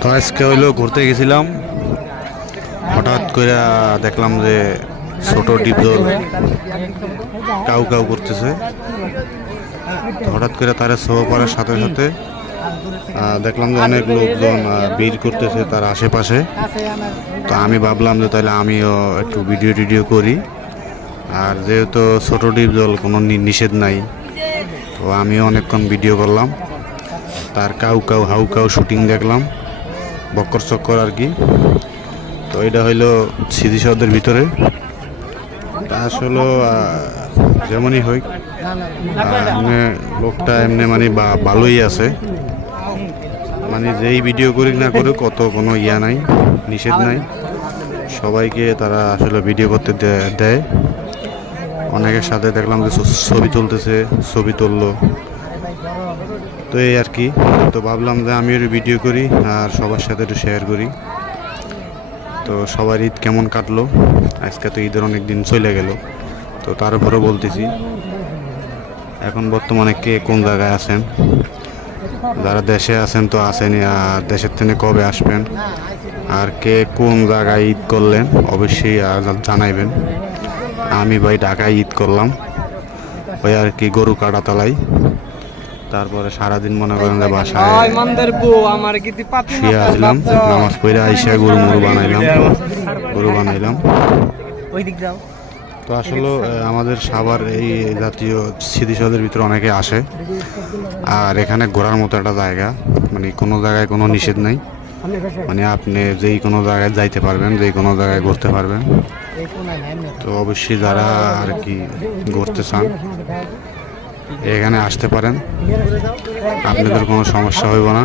তো আজকে হইলো ঘুরতে গেছিলাম, হঠাৎ করে দেখলাম যে ছোট ডিপজল কাউ কাউ করতেছে। তো হঠাৎ করে তারা শো করার সাথে সাথে দেখলাম যে অনেক লোকজন ভিড় করতেছে তার আশেপাশে। তো আমি ভাবলাম যে তাহলে আমিও একটু ভিডিও টিডিও করি, আর যেহেতু ছোট ডিপজল কোনো নিষেধ নাই, তো আমিও অনেকক্ষণ ভিডিও করলাম। তার cow cow how cow shooting দেখলাম, বক্কর চক্কর আর কি। তো এটা হইলো স্মৃতিসৌধের ভিতরে। আসলে যেমনই হোক, এমনি লোকটা এমনি মানে ভালোই আছে, মানে যেই ভিডিও করি না করুক কত কোনো ইয়া নাই, নিষেধ নাই। সবাইকে তারা আসলে ভিডিও করতে দেয়। অনেকের সাথে দেখলাম যে ছবি তুলতেছে, ছবি তুললো। তো এই আর কি। তো ভাবলাম যে আমি একটু ভিডিও করি আর সবার সাথে একটু শেয়ার করি। তো সবার ঈদ কেমন কাটলো? আজকে তো ঈদের অনেক দিন চলে গেল, তো তারপরেও বলতেছি এখন বর্তমানে কে কোন জায়গায় আছেন। যারা দেশে আছেন তো আসেনি, আর দেশের থেকে কবে আসবেন, আর কে কোন জায়গায় ঈদ করলেন অবশ্যই জানাইবেন। আমি ভাই ঢাকায় ঈদ করলাম, ওই আর কি গরু কাটাতলায়। তারপরে সারাদিন মনে করেন যে বাসায় শুয়ে আসলাম, নামাজ পড়ে আইসা গরু বানাইলাম। তো আসলে আমাদের সাভার এই জাতীয় স্মৃতিসৌধের ভিতরে অনেকে আসে, আর এখানে ঘোরার মতো একটা জায়গা, মানে কোনো জায়গায় কোনো নিষেধ নাই, মানে আপনি যেই কোনো জায়গায় যাইতে পারবেন, যেই কোনো জায়গায় ঘুরতে পারবেন। তো অবশ্যই যারা আর কি ঘুরতে চান এখানে আসতে পারেন, আপনাদের কোনো সমস্যা হইব না।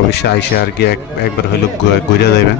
অবশ্যই আইসে আর কি একবার হইলে ঘুরে যাবেন।